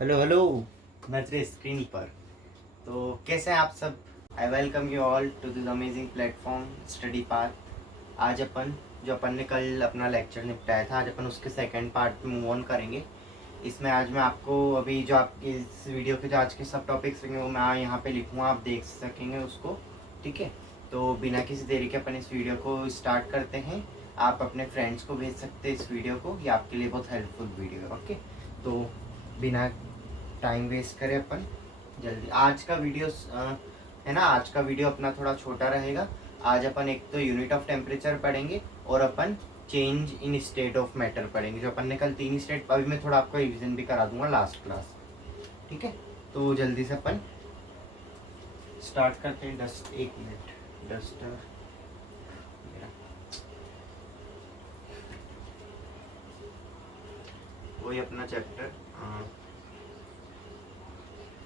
Hello hello नजरे screen पर। तो कैसे हैं आप सब। I welcome you all to this amazing platform Study Part. आज अपन ने कल अपना लेक्चर निपटाया था, आज अपन उसके सेकंड पार्ट में मूव ऑन करेंगे। इसमें आज मैं आपको अभी जो आपके इस वीडियो के जो आज के सब टॉपिक्स रहेंगे वो मैं यहाँ पे लिखूँगा, आप देख सकेंगे उसको। ठीक है, तो बिना किसी देरी के अपन इस वीडियो को स्टार्ट करते हैं। आप अपने फ्रेंड्स को भेज सकते हैं इस वीडियो को, ये आपके लिए बहुत हेल्पफुल वीडियो है। ओके, तो बिना टाइम वेस्ट करें अपन जल्दी आज का वीडियो है ना। आज का वीडियो अपना थोड़ा छोटा रहेगा। आज अपन एक तो यूनिट ऑफ टेम्परेचर पढ़ेंगे और अपन change in state of matter पढ़ेंगे। जो अपन ने कल 3 स्टेट, अभी मैं थोड़ा आपको रिविजन भी करा दूंगा लास्ट क्लास। ठीक है, तो जल्दी से अपन स्टार्ट करते हैं। एक मिनट, डस्टर वही अपना chapter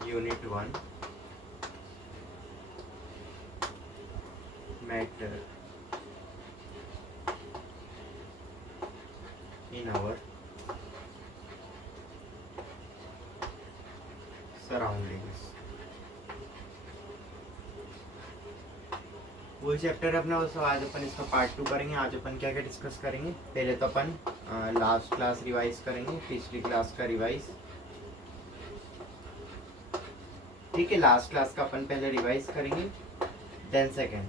unit 1 matter in our surroundings. वही चैप्टर है अपना। बस आज अपन इसका पार्ट 2 करेंगे। आज अपन क्या क्या डिस्कस करेंगे, पहले तो अपन लास्ट क्लास रिवाइज करेंगे, पिछली क्लास का रिवाइज। ठीक है, लास्ट क्लास का अपन पहले रिवाइज करेंगे, देन सेकेंड।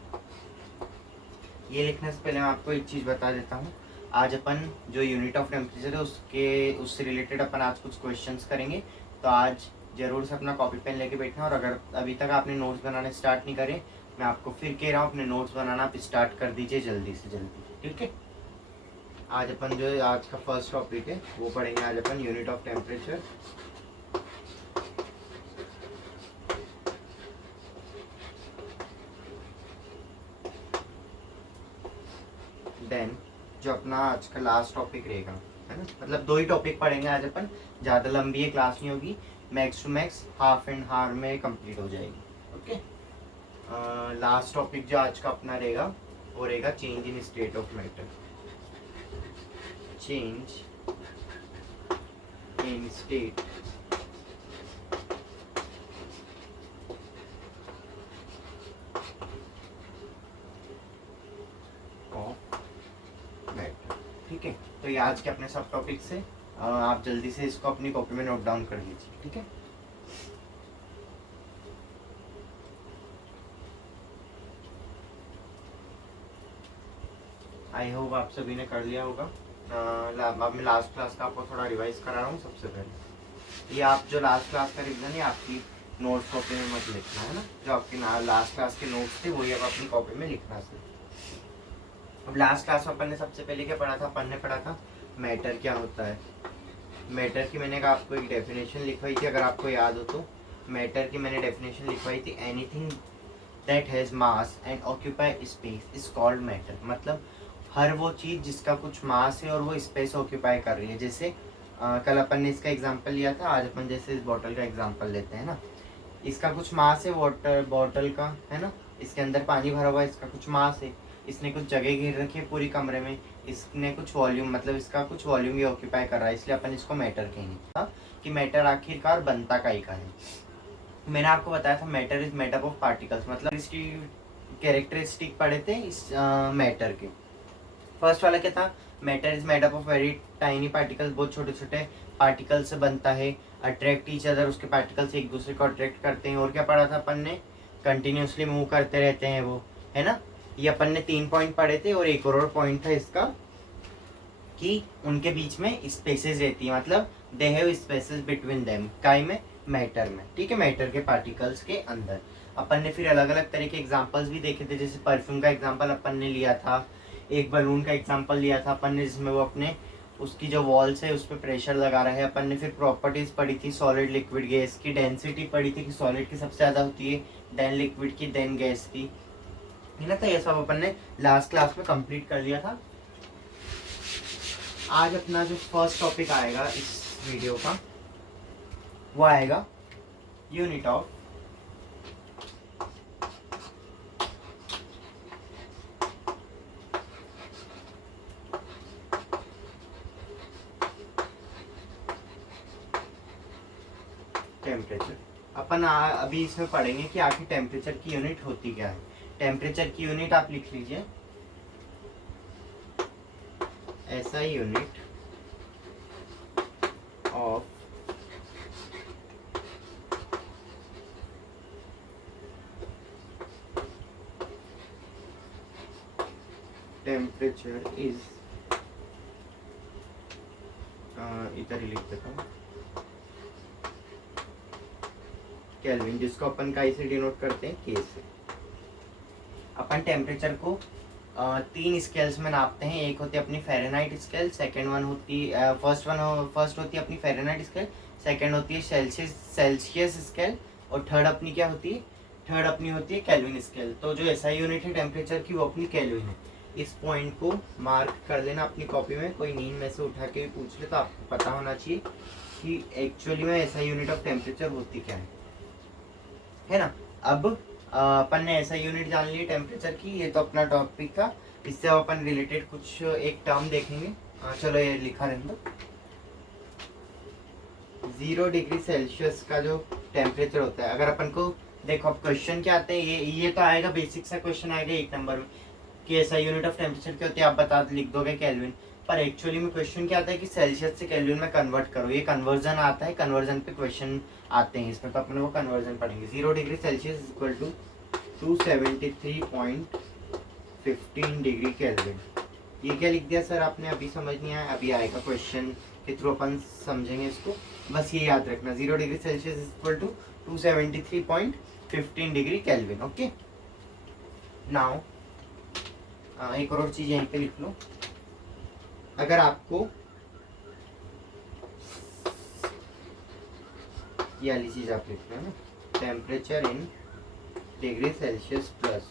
ये लिखने से पहले मैं आपको एक चीज़ बता देता हूँ। आज अपन जो यूनिट ऑफ टेम्परेचर है उससे रिलेटेड अपन आज कुछ क्वेश्चंस करेंगे। तो आज जरूर से अपना कॉपी पेन लेके बैठना। और अगर अभी तक आपने नोट्स बनाने स्टार्ट नहीं करे, मैं आपको फिर कह रहा हूँ अपने नोट्स बनाना आप स्टार्ट कर दीजिए जल्दी से जल्दी। ठीक है, आज अपन जो आज का फर्स्ट टॉपिक है वो पढ़ेंगे। आज अपन यूनिट ऑफ टेम्परेचर, देन जो अपना आज का लास्ट टॉपिक रहेगा, है ना। मतलब 2 ही टॉपिक पढ़ेंगे आज अपन, ज़्यादा लंबी है क्लास नहीं होगी। Max to max half and hour में कंप्लीट हो जाएगी। ओके, लास्ट टॉपिक जो आज का अपना रहेगा वो रहेगा change in state of matter. Change in state of matter. ठीक है, तो ये आज के अपने सब टॉपिक से आप जल्दी से इसको अपनी कॉपी में नोट डाउन कर लीजिए। ठीक है, आई होप आप सभी ने कर लिया होगा। अब मैं लास्ट क्लास का आपको थोड़ा रिवाइज करा रहा हूँ। सबसे पहले ये आप जो लास्ट क्लास का रिविजन है आपकी नोट्स कॉपी में मत लिखना, है ना। जो आपके लास्ट क्लास के नोट्स थे वही अब अपनी कॉपी में लिखना से। अब लास्ट क्लास में अपन ने सबसे पहले क्या पढ़ा था, अपन ने पढ़ा था मैटर क्या होता है। मैटर की मैंने आपको एक डेफिनेशन लिखवाई थी, अगर आपको याद हो तो। मैटर की मैंने डेफिनेशन लिखवाई थी, anything that has mass and occupy space is called matter. मतलब हर वो चीज़ जिसका कुछ मास है और वो स्पेस ऑक्यूपाई कर रही है। जैसे कल अपन ने इसका एग्जांपल लिया था, आज अपन जैसे इस बॉटल का एग्जांपल लेते हैं ना। इसका कुछ मास है वाटर बॉटल का, है ना। इसके अंदर पानी भरा हुआ है, इसका कुछ मास है। इसने कुछ जगह घेर रखी है पूरी कमरे में, इसने कुछ वॉल्यूम, मतलब इसका कुछ वॉल्यूम भी ऑक्यूपाई कर रहा है, इसलिए अपन इसको मैटर कहेंगे। हाँ, कि मैटर आखिरकार बनता का ही का है। मैंने आपको बताया था matter is made up of particles. मतलब इसकी कैरेक्टरिस्टिक पढ़े थे इस मैटर के। फर्स्ट वाला क्या था, matter is made up of very tiny particles. बहुत छोटे छोटे पार्टिकल से बनता है। अट्रैक्ट ईच अदर, उसके पार्टिकल्स एक दूसरे को अट्रैक्ट करते हैं। और क्या पढ़ा था अपन ने, कंटिन्यूसली मूव करते रहते हैं वो, है ना। ये अपन ने 3 पॉइंट पढ़े थे और एक और पॉइंट था इसका कि उनके बीच में स्पेसेस रहती है। मतलब they have spaces between them, काय में, मैटर में। ठीक है, मैटर के पार्टिकल्स के अंदर। अपन ने फिर अलग अलग तरह के एग्जांपल्स भी देखे थे। जैसे परफ्यूम का एग्जांपल अपन ने लिया था, एक बलून का एग्जांपल लिया था अपन ने जिसमें वो अपने उसकी जो वॉल्स है उस पर प्रेशर लगा रहा है। अपन ने फिर प्रॉपर्टीज पढ़ी थी सॉलिड लिक्विड गैस की, डेंसिटी पढ़ी थी कि सॉलिड की सबसे ज़्यादा होती है, देन लिक्विड की, देन गैस की, है ना। तो ये सब अपन ने लास्ट क्लास में कंप्लीट कर लिया था। आज अपना जो फर्स्ट टॉपिक आएगा इस वीडियो का वो आएगा यूनिट ऑफ टेम्परेचर। अपन अभी इसमें पढ़ेंगे कि आखिर टेम्परेचर की यूनिट होती क्या है। टेम्परेचर की यूनिट आप लिख लीजिए SI unit of temperature is, इधर ही लिख देता हूँ, केल्विन, जिसको अपन का से डिनोट करते हैं के से। अपन टेम्परेचर को तीन स्केल्स में नापते हैं। एक होती है अपनी फ़ारेनहाइट स्केल, सेकंड वन होती फर्स्ट होती है अपनी फ़ारेनहाइट स्केल, सेकंड होती है सेल्सियस स्केल, और थर्ड अपनी क्या होती है, थर्ड अपनी होती है केल्विन स्केल। तो जो SI यूनिट है टेम्परेचर की वो अपनी केल्विन है। इस पॉइंट को मार्क कर लेना अपनी कॉपी में, कोई नींद में से उठा के भी पूछ ले तो आपको पता होना चाहिए कि एक्चुअली में SI यूनिट ऑफ टेम्परेचर होती क्या है ना। अब अपन ने SI यूनिट जान ली टेम्परेचर की, ये तो अपना टॉपिक था। इससे अपन रिलेटेड कुछ एक टर्म देखेंगे। चलो ये लिखा रहने दो। 0 डिग्री सेल्सियस का जो टेम्परेचर होता है, अगर अपन को देखो अब क्वेश्चन क्या आते हैं, ये तो आएगा बेसिक सा क्वेश्चन आएगा 1 नंबर में कि SI यूनिट ऑफ टेम्परेचर क्या होती है, आप बता लिख दोगे केल्विन। पर एक्चुअली में क्वेश्चन क्या आता है कि सेल्सियस से केल्विन में कन्वर्ट करो, ये कन्वर्जन आता है, कन्वर्जन पे क्वेश्चन आते हैं इसमें, तो अपन वो कन्वर्जन पढ़ेंगे। 0 degree Celsius is equal to 273.15 degree kelvin. ये क्या लिख दिया सर आपने, अभी समझ नहीं आया, अभी आएगा क्वेश्चन के थ्रू अपन समझेंगे इसको, बस ये याद रखना। 0 degree Celsius is equal to 273.15 degree kelvin. Okay, now एक और चीज यहीं पे लिख लो। अगर आपको ये वाली चीज आप लिख रहे हो ना, temperature in degree Celsius plus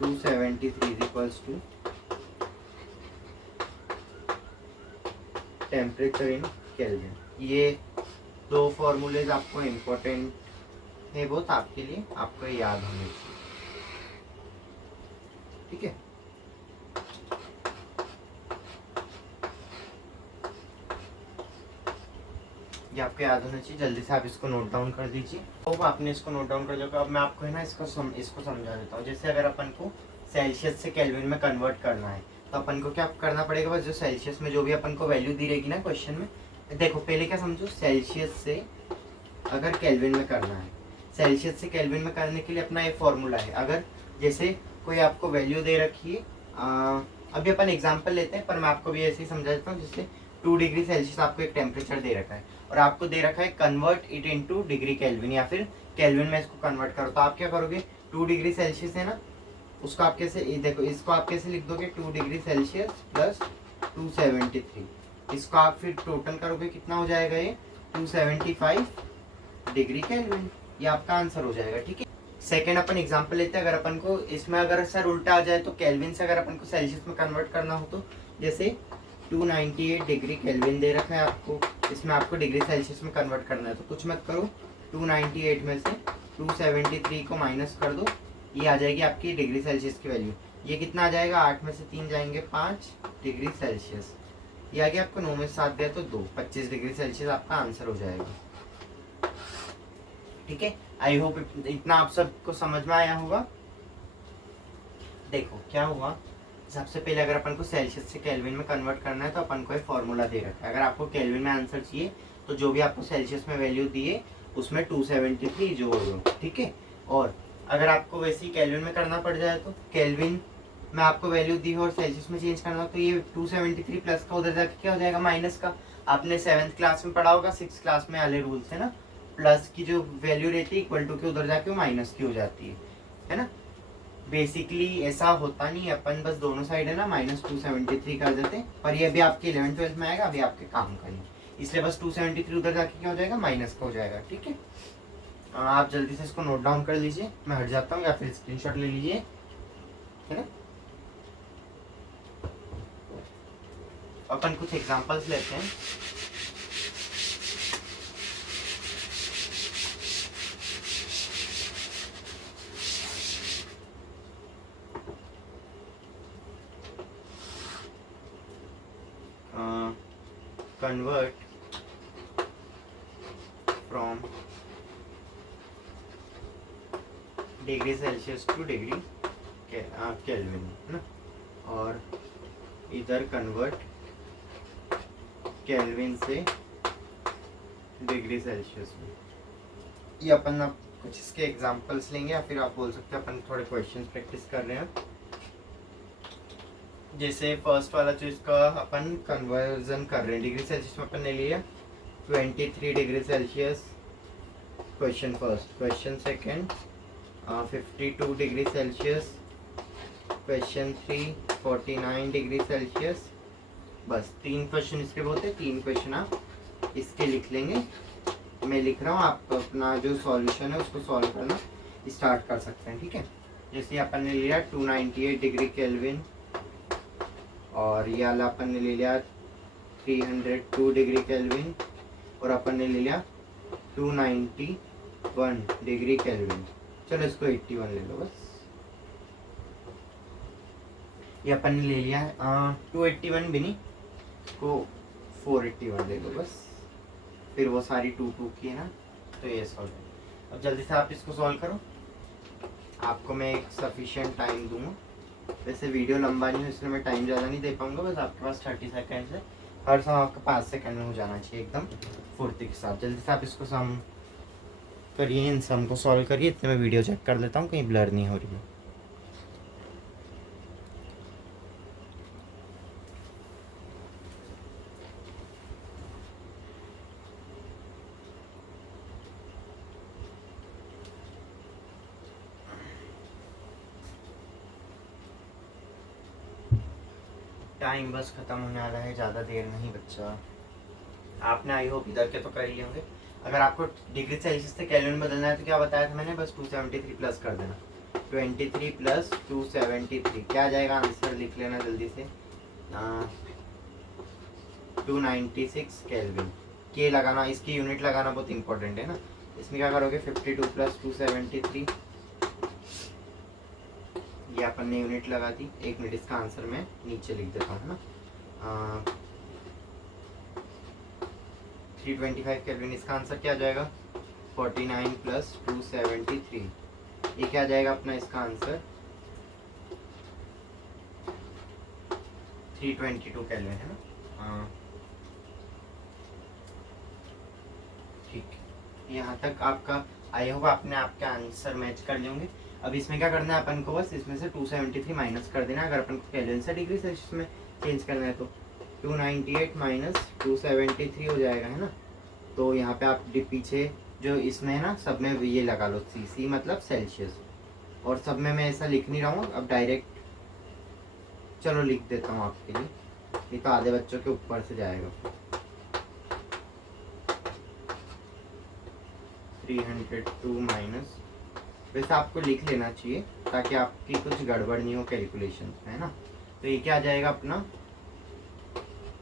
273 equals to temperature in kelvin. ये दो फॉर्मूलेज आपको इम्पोर्टेंट है बहुत आपके लिए, आपको याद होने चाहिए, ठीक है। ये आपको याद होना चाहिए, जल्दी से आप इसको नोट डाउन कर दीजिए। तो आपने इसको नोट डाउन कर दिया। अब मैं आपको है ना इसको समझा देता हूँ। जैसे अगर अपन को सेल्सियस से केल्विन में कन्वर्ट करना है तो अपन को क्या करना पड़ेगा, बस जो सेल्सियस में जो भी अपन को वैल्यू दी रहेगी ना क्वेश्चन में, देखो पहले क्या समझो, सेल्सियस से अगर केल्विन में करना है, सेल्सियस से केल्विन में करने के लिए अपना ये फॉर्मूला है। अगर जैसे कोई आपको वैल्यू दे रखी है, अभी अपन एग्जांपल लेते हैं, पर मैं आपको भी ऐसे ही समझा देता हूँ। जैसे 2 डिग्री सेल्सियस आपको एक टेम्परेचर दे रखा है और आपको दे रखा है convert it into degree kelvin या फिर केल्विन में इसको कन्वर्ट करो, तो आप क्या करोगे, 2 डिग्री सेल्सियस है ना, उसको आप कैसे, देखो इसको आप कैसे लिख दोगे, 2 डिग्री सेल्सियस प्लस 273, इसको आप फिर टोटल करोगे कितना हो जाएगा, ये 275 डिग्री केल्विन। ये आपका आंसर हो जाएगा, ठीक है। सेकेंड अपन एग्जांपल लेते हैं। अगर अपन को इसमें अगर सर उल्टा आ जाए तो केल्विन से अगर अपन को सेल्सियस में कन्वर्ट करना हो तो जैसे 298 डिग्री केल्विन दे रखा है आपको, इसमें आपको डिग्री सेल्सियस में कन्वर्ट करना है, तो कुछ मत करो, 298 में से 273 को माइनस कर दो, ये आ जाएगी आपकी डिग्री सेल्सियस की वैल्यू। ये कितना आ जाएगा, 8 में से 3 जाएंगे 5 डिग्री सेल्सियस, ये आ गया आपको 9 में से 7 गया तो 2, 25 डिग्री सेल्सियस आपका आंसर हो जाएगा, ठीक है। आई होप इतना आप सबको समझ में आया होगा। देखो क्या हुआ, सबसे पहले अगर अपन को सेल्सियस से केल्विन में कन्वर्ट करना है तो अपन को एक फॉर्मूला दे रखा है। अगर आपको केल्विन में आंसर चाहिए तो जो भी आपको सेल्सियस में वैल्यू दिए उसमें 273 जोड़ दो, ठीक है। और अगर आपको वैसे ही केल्विन में करना पड़ जाए तो केल्विन में आपको वैल्यू दी हो और सेल्सियस में चेंज करना हो तो ये 273 प्लस का उधर जाके क्या हो जाएगा, माइनस का। आपने 7th क्लास में पढ़ा होगा, 6th क्लास में वाले रूल्स है ना, प्लस की जो वैल्यू रहती है इक्वल टू के उधर जाके वो माइनस की हो जाती है ना। बेसिकली ऐसा होता नहीं, अपन बस दोनों साइड है ना -273 कर देते, पर ये अभी आपके 11th-12th में आएगा, अभी आपके काम करेंगे, इसलिए बस 273 उधर जाके क्या हो जाएगा, माइनस का हो जाएगा, ठीक है। आप जल्दी से इसको नोट डाउन कर लीजिए, मैं हट जाता हूँ या फिर स्क्रीनशॉट ले लीजिए, है ना। अपन कुछ एग्जांपल्स लेते हैं। Convert from degree Celsius two degree kelvin है ना, और इधर कन्वर्ट केल्विन से डिग्री सेल्सियस में। ये अपन अब कुछ इसके एग्जांपल्स लेंगे, या फिर आप बोल सकते हैं अपन थोड़े क्वेश्चंस प्रैक्टिस कर रहे हैं। जैसे फर्स्ट वाला जो इसका अपन कन्वर्जन कर रहे हैं डिग्री सेल्सियस में, अपन ने लिया 23 degree Celsius question first, question second 52 degree Celsius, question 3 49 degree Celsius. बस 3 क्वेश्चन इसके बोलते हैं, 3 क्वेश्चन आप इसके लिख लेंगे। मैं लिख रहा हूँ, आप अपना जो सॉल्यूशन है उसको सॉल्व करना स्टार्ट कर सकते हैं, ठीक है। जैसे अपन ने लिया 298 डिग्री केल्विन, और ये वाला अपन ने ले लिया 302 डिग्री केल्विन, और अपन ने ले लिया 291 डिग्री केल्विन। चलो इसको 81 ले लो बस। ये अपन ने ले लिया 281 भी नहीं, इसको 481 ले लो बस। फिर वो सारी 2 की है ना, तो ये सॉल्व है। अब जल्दी से आप इसको सॉल्व करो, आपको मैं एक सफिशिएंट टाइम दूंगा। वैसे वीडियो लंबा नहीं है इसलिए मैं टाइम ज़्यादा नहीं दे पाऊंगा, बस आपके पास 30 सेकेंड है, हर सम आपका 5 सेकेंड में हो जाना चाहिए एकदम फुर्ती के साथ। जल्दी से आप इसको सम करिए, इन सम को सॉल्व करिए। इतने मैं वीडियो चेक कर लेता हूँ कहीं ब्लर नहीं हो रही है। टाइम बस खत्म होने वाला है, ज़्यादा देर नहीं बच्चा। आपने आई होप इधर के तो कर ही होंगे। अगर आपको डिग्री सेल्सियस से केल्विन बदलना है तो क्या बताया था मैंने, बस 273 प्लस कर देना। 23 प्लस 273 क्या आ जाएगा, आंसर लिख लेना जल्दी से। 296 केल्विन। के लगाना, इसकी यूनिट लगाना बहुत इंपॉर्टेंट है ना। इसमें क्या करोगे, 52 प्लस 273, ये अपन ने यूनिट लगा दी। 1 मिनट, इसका आंसर मैं नीचे लिख देता हूँ ना। 325 केल्विन, इसका आंसर क्या आ जाएगा 49 प्लस 273। ये क्या आ जाएगा अपना इसका आंसर 322 केल्विन है ना। ठीक, यहाँ तक आपका आई होप आपने आपके आंसर मैच कर लेंगे। अब इसमें क्या करना है अपन को, बस इसमें से 273 माइनस कर देना है। अगर अपन को केल्विन से डिग्री सेल्सियस में चेंज करना है तो 298 माइनस 273 हो जाएगा, है ना। तो यहाँ पे आप पीछे जो इसमें है ना, सब में ये लगा लो सी, सी मतलब सेल्सियस, और सब में मैं ऐसा लिख नहीं रहा हूँ अब डायरेक्ट। चलो लिख देता हूँ आपके लिए, ये तो आधे बच्चों के ऊपर से जाएगा। 302 माइनस, वैसे आपको लिख लेना चाहिए ताकि आपकी कुछ गड़बड़ नहीं हो कैलकुलेशन में, है ना। तो ये क्या आ जाएगा अपना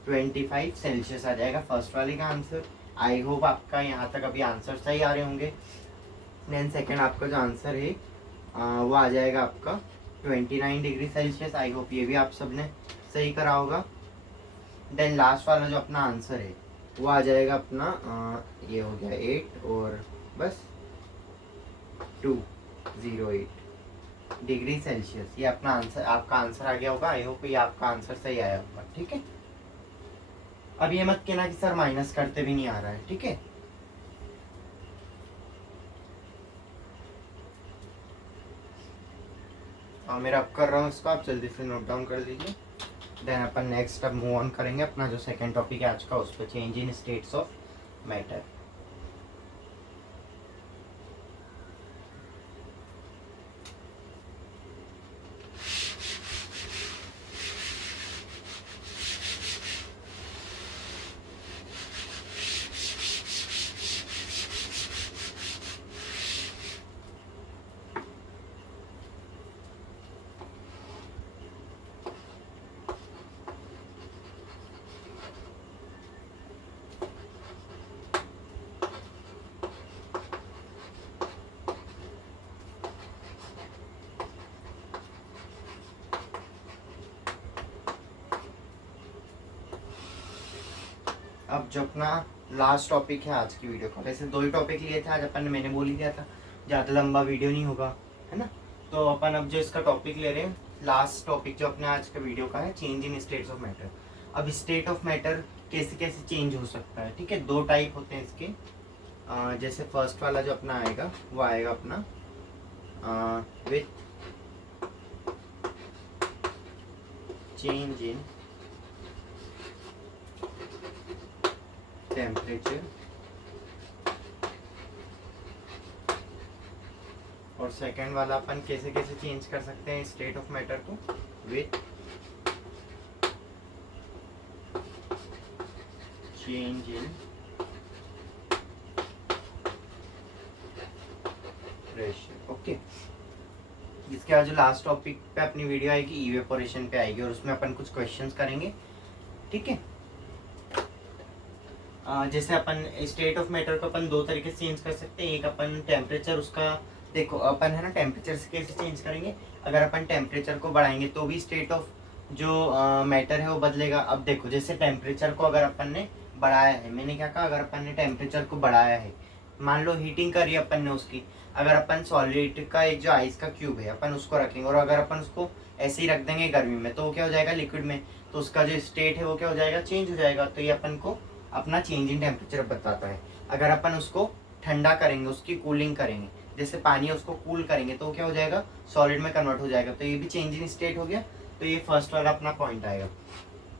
25 सेल्सियस आ जाएगा फर्स्ट वाले का आंसर। आई होप आपका यहाँ तक अभी आंसर सही आ रहे होंगे। देन सेकंड आपका जो आंसर है वो आ जाएगा आपका 29 डिग्री सेल्सियस। आई होप ये भी आप सबने सही करा होगा। देन लास्ट वाला जो अपना आंसर है वो आ जाएगा अपना ये हो गया 8 और बस 208 डिग्री सेल्सियस। ये अपना आंसर, आपका आंसर आ गया होगा। आई होप ये आपका आंसर सही आया होगा, ठीक है। अब ये मत कहना कि सर माइनस करते भी नहीं आ रहा है, ठीक है। और मेरा अब कर रहा हूँ इसको, आप जल्दी से नोट डाउन कर लीजिए। देन अपन नेक्स्ट अब मूव ऑन करेंगे अपना जो सेकंड टॉपिक है आज का, उस पर change in states of matter. अब जो अपना लास्ट टॉपिक है आज की वीडियो का, वैसे 2 ही टॉपिक लिए थे आज अपन ने, मैंने बोल ही दिया था ज़्यादा लंबा वीडियो नहीं होगा। है ना। तो अपन अब जो इसका टॉपिक ले रहे हैं, लास्ट टॉपिक जो अपने आज का वीडियो का है, change in states of matter. अब स्टेट ऑफ मैटर कैसे कैसे चेंज हो सकता है, ठीक है। दो टाइप होते हैं इसके। जैसे फर्स्ट वाला जो अपना आएगा वो आएगा अपना विथ चेंज इन टेम्परेचर, और सेकंड वाला अपन कैसे कैसे चेंज कर सकते हैं स्टेट ऑफ मैटर को, with change in pressure. Okay, इसके बाद जो लास्ट टॉपिक पे अपनी वीडियो आएगी इवेपोरेशन पे आएगी, और उसमें अपन कुछ क्वेश्चंस करेंगे, ठीक है। जैसे अपन स्टेट ऑफ मैटर को अपन दो तरीके से चेंज कर सकते हैं। एक अपन टेम्परेचर उसका, देखो अपन है ना टेम्परेचर से कैसे चेंज करेंगे, अगर अपन टेम्परेचर को बढ़ाएंगे तो भी स्टेट ऑफ जो मैटर है वो बदलेगा। अब देखो जैसे टेम्परेचर को अगर अपन ने बढ़ाया है, मैंने क्या कहा, अगर अपन ने टेम्परेचर को बढ़ाया है, मान लो हीटिंग करी अपन ने उसकी, अगर अपन सॉलिड का एक जो आइस का क्यूब है अपन उसको रखेंगे, और अगर अपन उसको ऐसे ही रख देंगे गर्मी में, तो वो क्या हो जाएगा लिक्विड में, तो उसका जो स्टेट है वो क्या हो जाएगा, चेंज हो जाएगा। तो ये अपन को अपना चेंज इन टेम्परेचर बताता है। अगर अपन उसको ठंडा करेंगे, उसकी कूलिंग करेंगे, जैसे पानी है उसको कूल करेंगे, तो क्या हो जाएगा, सॉलिड में कन्वर्ट हो जाएगा, तो ये भी चेंज इन स्टेट हो गया। तो ये फर्स्ट वाला अपना पॉइंट आएगा।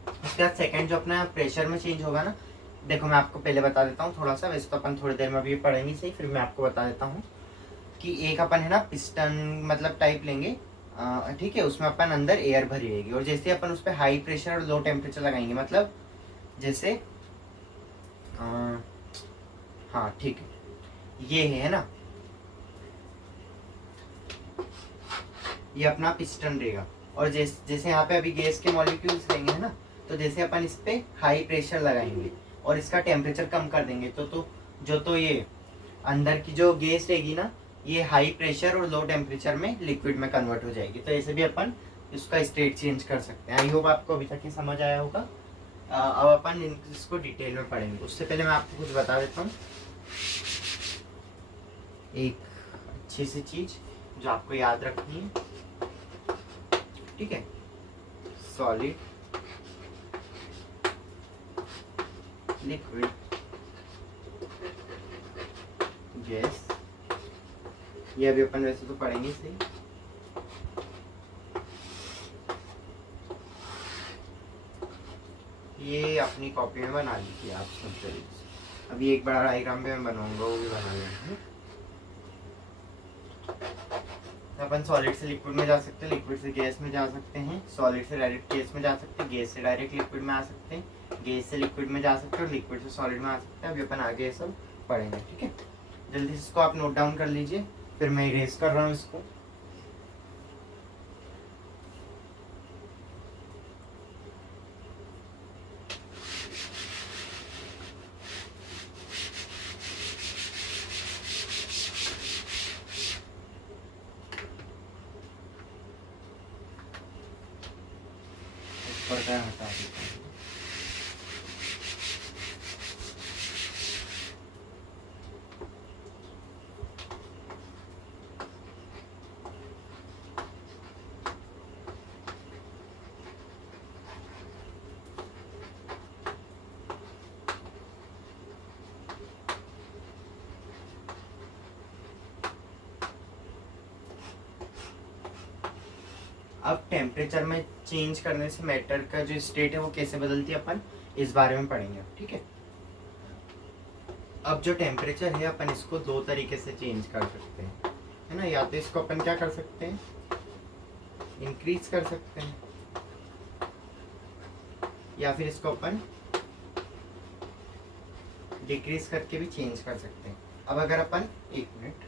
उसके बाद सेकंड जो अपना प्रेशर में चेंज होगा ना, देखो मैं आपको पहले बता देता हूँ थोड़ा सा, वैसे तो अपन थोड़ी देर में अभी पढ़ेंगे सही, फिर मैं आपको बता देता हूँ कि एक अपन है ना पिस्टन मतलब टाइप लेंगे, ठीक है, उसमें अपन अंदर एयर भरी रहेगी, और जैसे अपन उस पर हाई प्रेशर और लो टेम्परेचर लगाएंगे, मतलब जैसे हाँ ठीक है, ये है ना, ये अपना पिस्टन रहेगा, और जैसे यहाँ पे अभी गैस के मॉलिक्यूल्स लेंगे है ना, तो जैसे अपन इस पे हाई प्रेशर लगाएंगे और इसका टेम्परेचर कम कर देंगे, तो ये अंदर की जो गैस रहेगी ना, ये हाई प्रेशर और लो टेम्परेचर में लिक्विड में कन्वर्ट हो जाएगी। तो ऐसे भी अपन इसका स्टेट चेंज कर सकते हैं। आई होप आपको अभी तक ये समझ आया होगा। अब अपन इसको डिटेल में पढ़ेंगे, उससे पहले मैं आपको कुछ बता देता हूँ, एक अच्छी सी चीज जो आपको याद रखनी है, ठीक है। सॉलिड, लिक्विड, गैस, ये अभी अपन वैसे तो पढ़ेंगे सही। ये अपनी कॉपी में बना लीजिए आप सब जल्दी से। अभी एक बड़ा डायग्राम भी मैं बनाऊंगा, वो भी बना लेंगे। अपन सॉलिड से लिक्विड में जा सकते हैं, लिक्विड से गैस में जा सकते हैं, सॉलिड से डायरेक्ट गैस में जा सकते हैं, गैस से डायरेक्ट लिक्विड में आ सकते हैं, गैस से लिक्विड में जा सकते हैं, और लिक्विड से सॉलिड में आ सकते हैं। अभी अपन आगे ये सब पढ़ेंगे, ठीक है। जल्दी से इसको आप नोट डाउन कर लीजिए, फिर मैं इरेज कर रहा हूँ इसको। पर्दा हटा देता हूँ। अब टेम्परेचर में चेंज करने से मैटर का जो स्टेट है वो कैसे बदलती है, अपन इस बारे में पढ़ेंगे, ठीक है। अब जो टेम्परेचर है अपन इसको दो तरीके से चेंज कर सकते हैं, है ना। या तो इसको अपन क्या कर सकते हैं, इंक्रीज कर सकते हैं, या फिर इसको अपन डिक्रीज करके भी चेंज कर सकते हैं। अब अगर अपन, एक मिनट,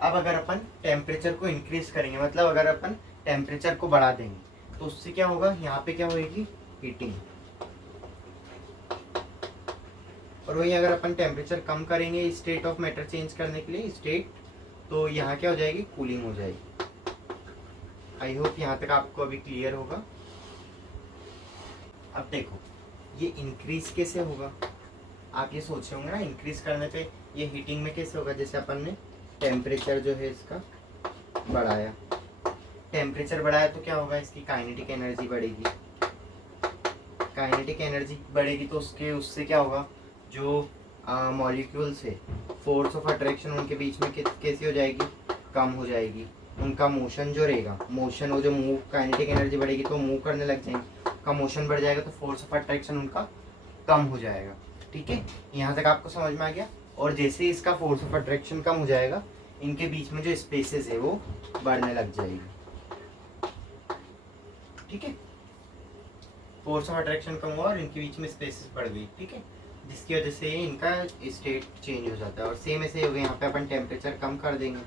अब अगर अपन टेम्परेचर को इंक्रीज करेंगे, मतलब अगर अपन टेम्परेचर को बढ़ा देंगे, तो उससे क्या होगा, यहाँ पे क्या होगी, हीटिंग। और वही अगर अपन टेम्परेचर कम करेंगे स्टेट ऑफ मैटर चेंज करने के लिए स्टेट, तो यहाँ क्या हो जाएगी, कूलिंग हो जाएगी। आई होप यहाँ तक आपको अभी क्लियर होगा। अब देखो ये इंक्रीज कैसे होगा, आप ये सोच रहे होंगे ना, इंक्रीज करने पे ये हीटिंग में कैसे होगा, जैसे अपन ने टेम्परेचर जो है इसका बढ़ाया, टेम्परेचर बढ़ाया तो क्या होगा, इसकी काइनेटिक एनर्जी बढ़ेगी। काइनेटिक एनर्जी बढ़ेगी तो उससे क्या होगा, जो मॉलिक्यूल्स है फोर्स ऑफ अट्रैक्शन उनके बीच में कैसी हो जाएगी, कम हो जाएगी। उनका मोशन जो रहेगा, मोशन वो जो मूव, काइनेटिक एनर्जी बढ़ेगी तो मूव करने लग जाएंगे, का मोशन बढ़ जाएगा तो फोर्स ऑफ अट्रैक्शन उनका कम हो जाएगा। ठीक है, यहाँ तक आपको समझ में आ गया। और जैसे ही इसका फोर्स ऑफ अट्रैक्शन कम हो जाएगा, इनके बीच में जो स्पेसेस है वो बढ़ने लग जाएगी। ठीक है, फोर्स ऑफ अट्रैक्शन कम हुआ और इनके बीच में स्पेसेस बढ़ गई। ठीक है, जिसकी वजह से इनका स्टेट चेंज हो जाता है। और सेम ऐसे हो गया, यहाँ पे अपन टेम्परेचर कम कर देंगे।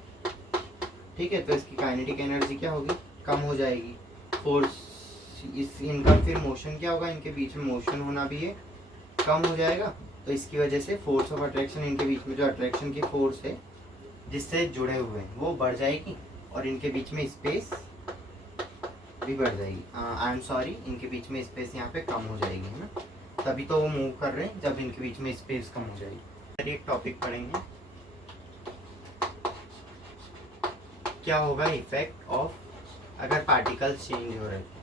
ठीक है, तो इसकी काइनेटिक एनर्जी क्या होगी, कम हो जाएगी। फोर्स इनका फिर मोशन क्या होगा, इनके बीच में मोशन होना भी है कम हो जाएगा। तो इसकी वजह से फोर्स ऑफ अट्रैक्शन, इनके बीच में जो अट्रैक्शन की फोर्स है जिससे जुड़े हुए हैं वो बढ़ जाएगी और इनके बीच में स्पेस भी बढ़ जाएगी। आई एम सॉरी, इनके बीच में स्पेस यहाँ पे कम हो जाएगी, है ना, तभी तो वो मूव कर रहे हैं जब इनके बीच में स्पेस कम हो जाएगी। एक टॉपिक पढ़ेंगे, क्या होगा इफेक्ट ऑफ अगर पार्टिकल्स चेंज हो रहे हैं।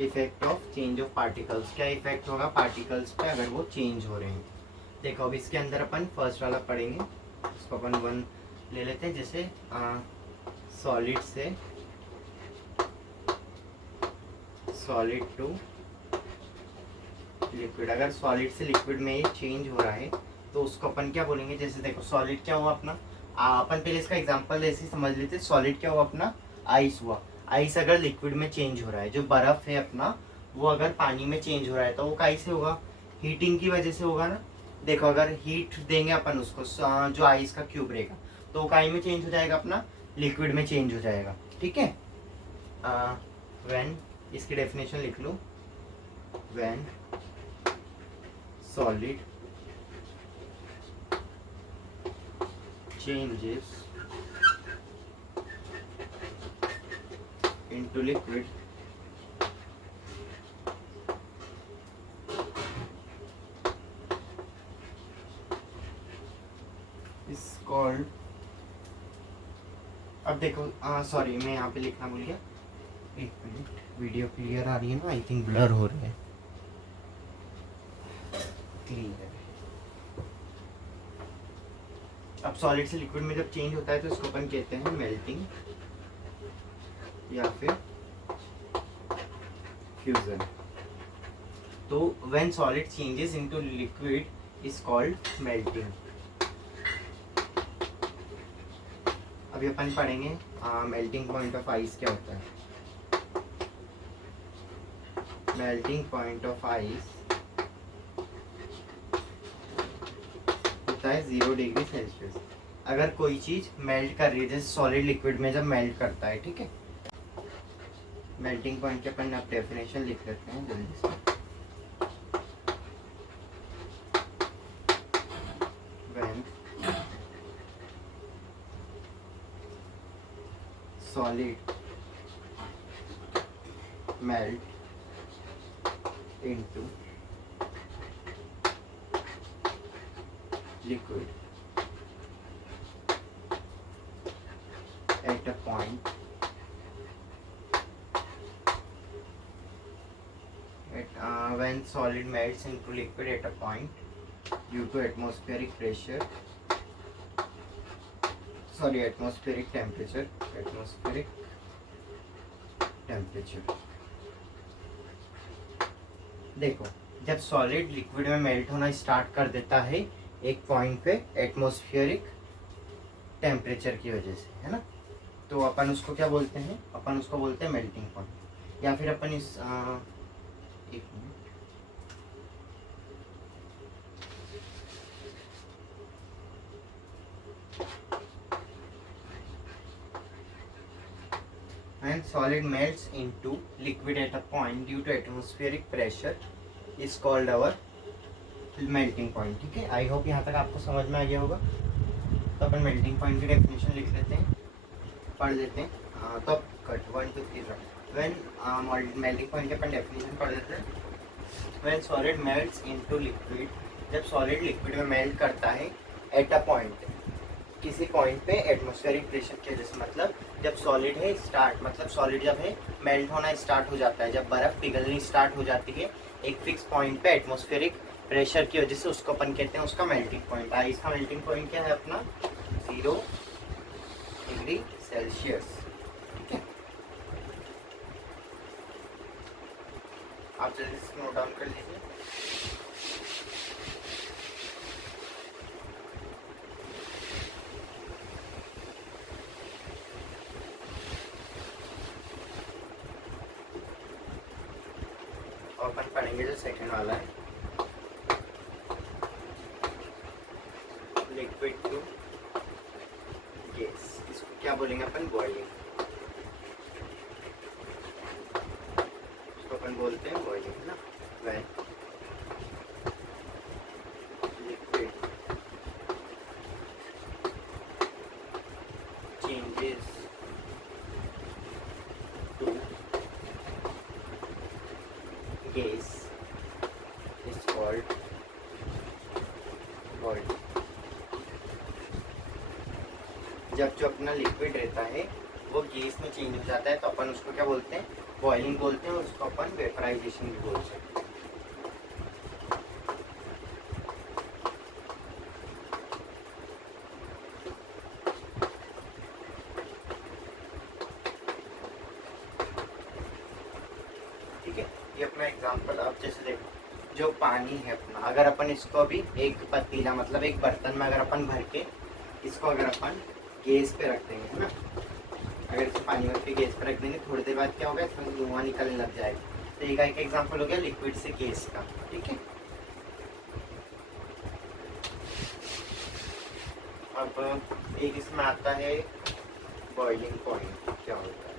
Effect of change of particles, क्या इफेक्ट होगा पार्टिकल्स पे अगर वो चेंज हो रहे हैं। देखो अब इसके अंदर अपन फर्स्ट वाला पढ़ेंगे, इसको अपन 1 ले लेते हैं। जैसे सॉलिड से सॉलिड टू लिक्विड, अगर सॉलिड से लिक्विड में ये चेंज हो रहा है तो उसको अपन क्या बोलेंगे। जैसे देखो सॉलिड क्या हुआ अपना, अपन पहले इसका एग्जांपल ऐसे समझ लेते, सॉलिड क्या हुआ अपना, आइस हुआ। आइस अगर लिक्विड में चेंज हो रहा है, जो बर्फ है अपना वो अगर पानी में चेंज हो रहा है तो वो कैसे होगा, हीटिंग की वजह से होगा ना। देखो अगर हीट देंगे अपन उसको, जो आइस का क्यूब रहेगा तो वो काई में चेंज हो जाएगा, अपना लिक्विड में चेंज हो जाएगा। ठीक है, व्हेन, इसकी डेफिनेशन लिख लो, when solid changes into liquid is called, अब देखो सॉरी मैं यहाँ पे लिखना भूल गया, एक मिनट, वीडियो क्लियर आ रही है ना, आई थिंक ब्लर हो रहा है, क्लियर। अब सॉलिड से लिक्विड में जब चेंज होता है तो इसको अपन कहते हैं मेल्टिंग या फिर फ्यूजन। तो when solid changes into liquid is called melting. अभी अपन पढ़ेंगे मेल्टिंग पॉइंट ऑफ आइस क्या होता है। मेल्टिंग पॉइंट ऑफ आइस है 0 डिग्री सेल्सियस। अगर कोई चीज मेल्ट कर रही है, जैसे सॉलिड लिक्विड में जब मेल्ट करता है, ठीक है, मेल्टिंग पॉइंट के अपन आप डेफिनेशन लिख लेते हैं जल्दी से। When solid melt into liquid at a point when solid melts into liquid at a point due to atmospheric temperature। देखो जब सॉलिड लिक्विड में मेल्ट होना स्टार्ट कर देता है एक पॉइंट पे एटमॉस्फेरिक टेम्परेचर की वजह से, है ना, तो अपन उसको क्या बोलते हैं, अपन उसको बोलते हैं मेल्टिंग पॉइंट। या फिर अपन इस एक minute, when solid melts into liquid at a point due to atmospheric pressure is called our melting point. ठीक है, आई होप यहाँ तक आपको समझ में आ गया होगा। तो अपन मेल्टिंग पॉइंट की डेफिनेशन लिख लेते हैं, पढ़ लेते हैं। तो कट 1 2 3 व्हेन मेल्टिंग पॉइंट की अपन डेफिनेशन पढ़ देते हैं। When solid melts into liquid, जब सॉलिड लिक्विड में मेल्ट करता है एट अ पॉइंट, किसी पॉइंट पे एटमॉस्फेरिक प्रेशर की वजह से, मतलब जब सॉलिड है स्टार्ट, मतलब सॉलिड जब है मेल्ट होना स्टार्ट हो जाता है, जब बर्फ पिघलनी स्टार्ट हो जाती है एक फिक्स पॉइंट पे एटमॉस्फेरिक प्रेशर की वजह से, उसको अपन कहते हैं उसका मेल्टिंग पॉइंट। आइस का मेल्टिंग पॉइंट क्या है अपना 0 डिग्री सेल्सियस। ठीक है, आप जल्दी से नोट डाउन कर लीजिए। और अपन पढ़ेंगे जो सेकंड वाला है, लिक्विड टू गैस, इसको क्या बोलेंगे अपन बॉइलिंग, इसको अपन बोलते हैं बॉइलिंग ना। When liquid changes to gas is called boiling. जब जो अपना लिक्विड रहता है वो गैस में चेंज हो जाता है तो अपन उसको क्या बोलते हैं बॉइलिंग बोलते हैं, और उसको अपन वेपराइजेशन भी बोल सकते हैं। ठीक है, ये अपना एग्जांपल। अब जैसे देखो जो पानी है अपना, अगर अपन इसको अभी एक पतीला मतलब एक बर्तन में अगर अपन भर के इसको अगर अपन गैस पे रख देंगे, है ना, अगर इसे पानी भर के गैस पे रख देंगे थोड़ी देर बाद क्या होगा, इसमें धुआं निकलने लग जाएगा। तो एक एग्जांपल हो गया लिक्विड से गैस का। ठीक है, अब एक इसमें आता है बॉइलिंग पॉइंट क्या होता है।